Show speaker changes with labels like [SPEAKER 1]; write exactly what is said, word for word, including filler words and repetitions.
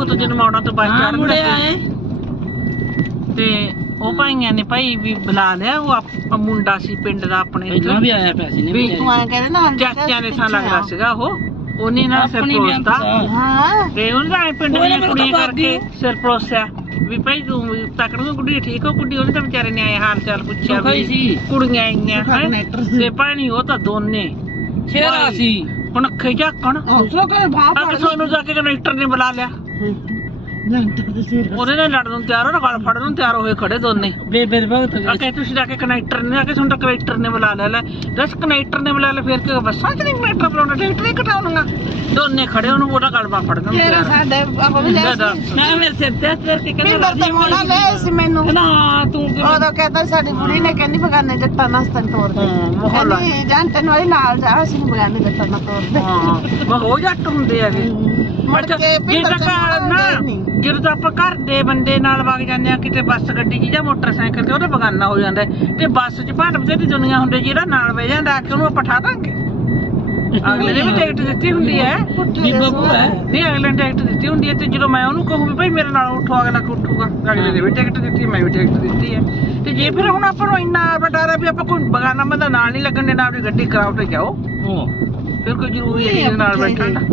[SPEAKER 1] ਭਗਤ ਜਨਮਾਉਣਾ ਤੋਂ ਬੱਸ
[SPEAKER 2] ਹਾਂ
[SPEAKER 1] ਚੜ੍ਹਨ
[SPEAKER 2] ਮੁੜੇ
[SPEAKER 1] ਲੱਗੇ
[SPEAKER 2] ਆਏ
[SPEAKER 1] ਤੇ ਉਹ ਭਾਈਆਂ ਨੇ ਭਾਈ ਵੀ ਬੁਲਾ ਲਿਆ ਉਹ ਆਪ- ਮੁੰਡਾ ਸੀ ਪਿੰਡ ਦਾ ਆਪਣੇ
[SPEAKER 2] ਪਹਿਲਾਂ ਵੀ ਆਇਆ ਪਿਆ ਸੀ ਨੇ
[SPEAKER 1] ਵੀ
[SPEAKER 3] ਤੂੰ ਐਂ ਕਹਿੰਦੇ ਨਾ
[SPEAKER 1] ਚਾਚਿਆਂ ਦੇ ਸਾਂ ਲੱਗਦਾ ਸੀਗਾ ਉਹ ਉਹਨੇ ਨਾ ਸਿਰ
[SPEAKER 2] ਆਪਣੀ
[SPEAKER 1] ਪਰੋਸਤਾ
[SPEAKER 2] ਬੇਅੰਤ
[SPEAKER 3] ਹਾਂ
[SPEAKER 1] ਤੇ ਉਹਨੇ ਤਾਂ ਐਂ ਪਿੰਡ
[SPEAKER 2] ਉਹਨੇ
[SPEAKER 1] ਦੀਆਂ
[SPEAKER 2] ਮੈਨੂੰ
[SPEAKER 1] ਕੁੜੀਆਂ
[SPEAKER 2] ਖਬਰ
[SPEAKER 1] ਕਰਕੇ
[SPEAKER 2] ਦੀ।
[SPEAKER 1] ਸਿਰ ਪਰੋਸਿਆ ਵੀ ਭਾਈ ਤੂੰ ਤੱਕੜ ਨੂੰ ਕੁੜੀ ਠੀਕ ਹੋ ਕੁੜੀ ਉਹਨੇ ਤਾਂ ਵਿਚਾਰੇ ਨੇ ਆਏ ਹਾਲ ਚਾਲ ਪੁੱਛਿਆ
[SPEAKER 2] ਸੁੱਖਾ ਹੀ
[SPEAKER 1] ਵੀ
[SPEAKER 2] ਸੀ।
[SPEAKER 1] ਕੁੜੀਆਂ ਆਈਆਂ
[SPEAKER 3] ਸੁੱਖਾ
[SPEAKER 1] ਹੈਂ।
[SPEAKER 3] ਕਨੈਕਟਰ ਸੀ।
[SPEAKER 1] ਤੇ ਭਾਣੀ ਉਹ ਤਾਂ ਦੋਨੇ
[SPEAKER 2] ਸ਼ੇਰਾ
[SPEAKER 1] ਭਾਈ।
[SPEAKER 2] ਸੀ
[SPEAKER 1] ਹੁਣ ਅੱਖੇ ਝਾਕਣ
[SPEAKER 3] ਹੌਸਲਾ ਕਰ ਭਾਪ
[SPEAKER 1] ਆ ਕਿਸੇ ਨੂੰ ਜਾ ਕੇ ਕਨੈਕਟਰ ਨੇ ਬੁਲਾ ਲਿਆ ਉਹਦੇ ਨਾਲ ਲੜਨ ਨੂੰ ਤਿਆਰ ਹੋ ਗਲ ਫੜਨ ਨੂੰ ਤਿਆਰ ਹੋਏ ਖੜੇ ਦੋਨੇ
[SPEAKER 2] ਬੇਬੇ ਦੇ ਭਗਤ
[SPEAKER 1] ਆ ਕੇ ਤੁਸੀਂ ਜਾ ਕੇ ਕਨੈਕਟਰ ਨੇ ਆ ਕੇ ਤੁਹਾਨੂੰ ਕਨੈਕਟਰ ਨੇ ਬੁਲਾ ਲਿਆ ਲੈ ਦਸ ਕਨੈਕਟਰ ਨੇ ਬੁਲਾ ਲਿਆ ਫਿਰ ਕਿ ਬੱਸਾਂ ਚ ਨਹੀਂ ਕਨੈਕਟਰ ਬੁਲਾਉਣਾ ਟਿਕਟ ਨਹੀਂ ਕਟਾਉਣਗਾ ਦੋਨੇ ਖੜੇ ਉਹਨੂੰ ਉਹਦਾ ਗਲਬਾ ਫੜਨ ਨੂੰ
[SPEAKER 3] ਫਿਰ
[SPEAKER 1] ਤਿਆਰ
[SPEAKER 3] ਸਾਡੇ ਆਪਾਂ ਵੀ ਲੈ
[SPEAKER 1] ਦਾਦਾ।
[SPEAKER 3] ਸੀ
[SPEAKER 2] ਮੈਂ ਮੇਰੇ ਸਿਰ ਤੇ ਹੱਥ ਕਰਕੇ ਕਹਿੰਦਾ
[SPEAKER 3] ਮਿੰਦਰ ਤੇ ਮੋੜਾ ਲੈ ਸੀ ਮੈਨੂੰ
[SPEAKER 2] ਨਾ ਤੂੰ ਕਿਵੇਂ
[SPEAKER 3] ਉਦੋਂ ਕਹਿੰਦਾ ਸਾਡੀ ਕੁੜੀ ਨੇ ਕਹਿੰਦੀ ਬਗਾਨੇ ਜੱਟਾਂ ਨਾਸਤਨ ਤੋਰ ਦੇ
[SPEAKER 1] ਹਾਂ, ਮਾਹੌਲ ਆ।
[SPEAKER 3] ਕਹਿੰਦੀ ਜਾਂਟਨ ਵਾਲੀ ਨਾਲ ਜਾ ਅਸੀਂ ਬਗਾਨੇ ਜੱਟਾਂ ਨਾਲ ਤੋਰ ਦੇ
[SPEAKER 1] ਹਾਂ ਮੈਂ ਹੋ ਜੱਟ ਹੁੰਦੇ ਹੈਗੇ
[SPEAKER 3] ਮੁੜ
[SPEAKER 1] ਅੱਛਾ,
[SPEAKER 3] ਕੇ
[SPEAKER 1] ਜੇ
[SPEAKER 3] ਪਿੰਦਰ
[SPEAKER 1] ਤਾਂ
[SPEAKER 3] ਤੇ
[SPEAKER 1] ਘਰ
[SPEAKER 3] ਮੋੜਾ
[SPEAKER 1] ਨਾ
[SPEAKER 3] ਨਹੀਂ
[SPEAKER 1] ਜਦੋਂ ਤਾਂ ਆਪਾਂ ਘਰ ਦੇ ਬੰਦੇ ਨਾਲ ਵਗ ਜਾਂਦੇ ਆ ਕਿਤੇ ਬੱਸ ਗੱਡੀ 'ਚ ਜਾਂ ਮੋਟਰਸਾਈਕਲ ਤੇ ਉਹਦਾ ਬਗਾਨਾ ਹੋ ਜਾਂਦਾ ਹੈ। ਤੇ ਬੱਸ 'ਚ ਭਾਂਡ ਬਥੇਰੀ ਦੁਨੀਆ ਹੁੰਦੀ ਜਿਹੜਾ ਨਾਲ ਬਹਿ ਜਾਂਦਾ ਆ ਕੇ ਉਹਨੂੰ ਆਪਾਂ ਠਾ ਦਾਂਗੇ ਅਗਲੇ ਨੇ ਵੀ ਟਿਕਟ ਦਿੱਤੀ ਹੁੰਦੀ ਹੈ
[SPEAKER 2] ਜੀ ਬਾਬੂ ਹੈ
[SPEAKER 1] ਨਹੀਂ ਅਗਲੇ ਨੇ ਟਿਕਟ ਦਿੱਤੀ ਹੁੰਦੀ ਹੈ ਤੇ ਜਦੋਂ ਮੈਂ ਉਹਨੂੰ ਕਹੂੰ ਵੀ ਭਾਈ ਮੇਰੇ ਨਾਲ ਉੱਠੋ ਅਗਲਾ ਕਿ ਉੱਠੂਗਾ ਅਗਲੇ ਨੇ ਵੀ ਟਿਕਟ ਦਿੱਤੀ ਮੈਂ ਵੀ ਟਿਕਟ ਦਿੱਤੀ ਹੈ ਤੇ ਜੇ ਫਿਰ ਹੁਣ ਆਪਾਂ ਨੂੰ ਇੰਨਾ ਬਟਾਰਾ ਵੀ ਆਪਾਂ ਕੋਈ ਬਗਾਨਾ ਬੰਦਾ ਨਾਲ ਨਹੀਂ ਲੱਗਣ ਦੇ ਨਾਲ ਵੀ ਗੱਡੀ ਕਰਾਓ ਤੇ ਜਾਓ
[SPEAKER 2] ਹਾਂ
[SPEAKER 1] ਫਿਰ ਕੋਈ ਜ਼ਰੂਰੀ ਹੈ ਜਿਹਦੇ ਨਾਲ ਬੈਠਣ ਦਾ